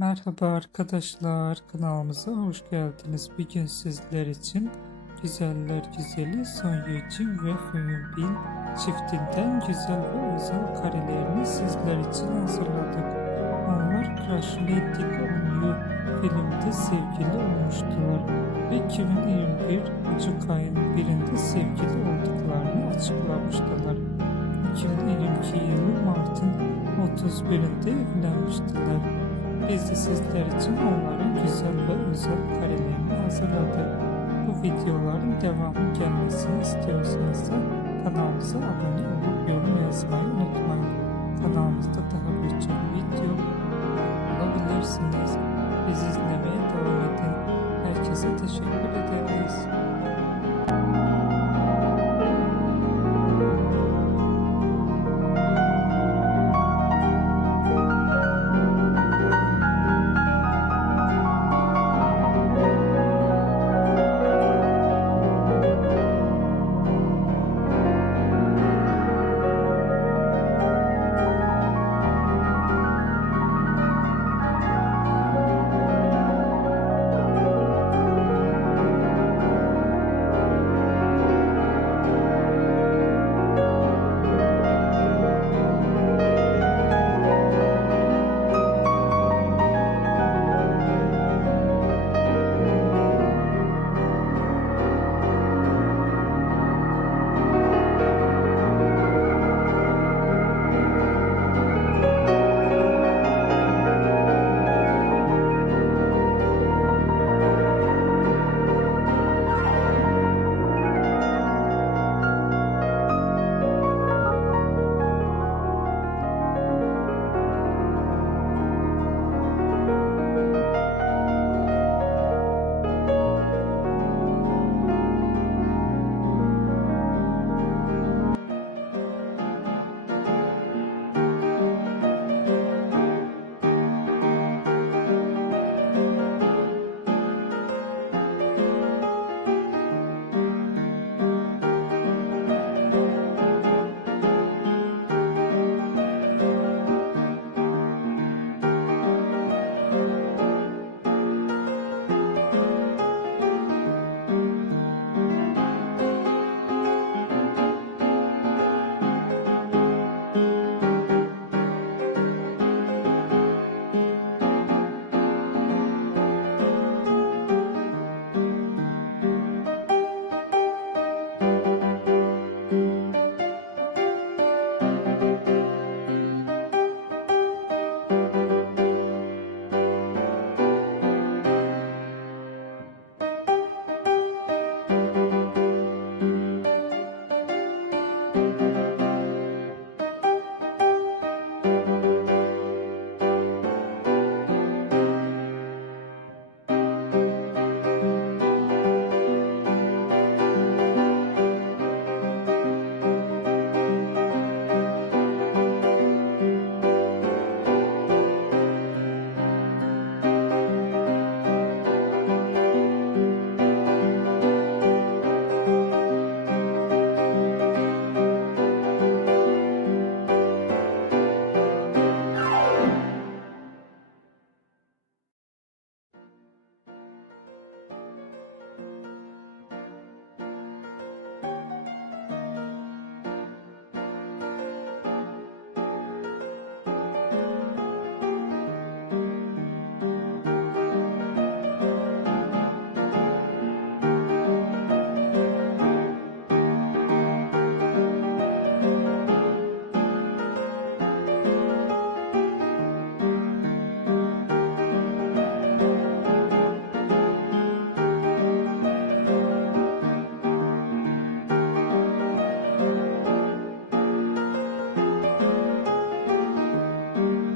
Merhaba arkadaşlar, kanalımıza hoş geldiniz. Bugün sizler için Güzeller Güzeli Son Yucin ve Fuyun Bin çiftinden güzel ve özel karelerini sizler için hazırladık. Onlar Crush Let It On You filmde sevgili olmuştular ve 2021 Ocak ayının birinde sevgili olduklarını açıklamıştılar. 2022 yılı Mart'ın 31'inde evlenmiştiler. Biz de sizler için onların güzel ve özel karelerini hazırladık. Bu videoların devamı gelmesini istiyorsanız da kanalımıza abone olup yorum yazmayı unutmayın. Kanalımızda daha birçok video bulabilirsiniz. Bizi izlemeye devam edin. Herkese teşekkür ederiz.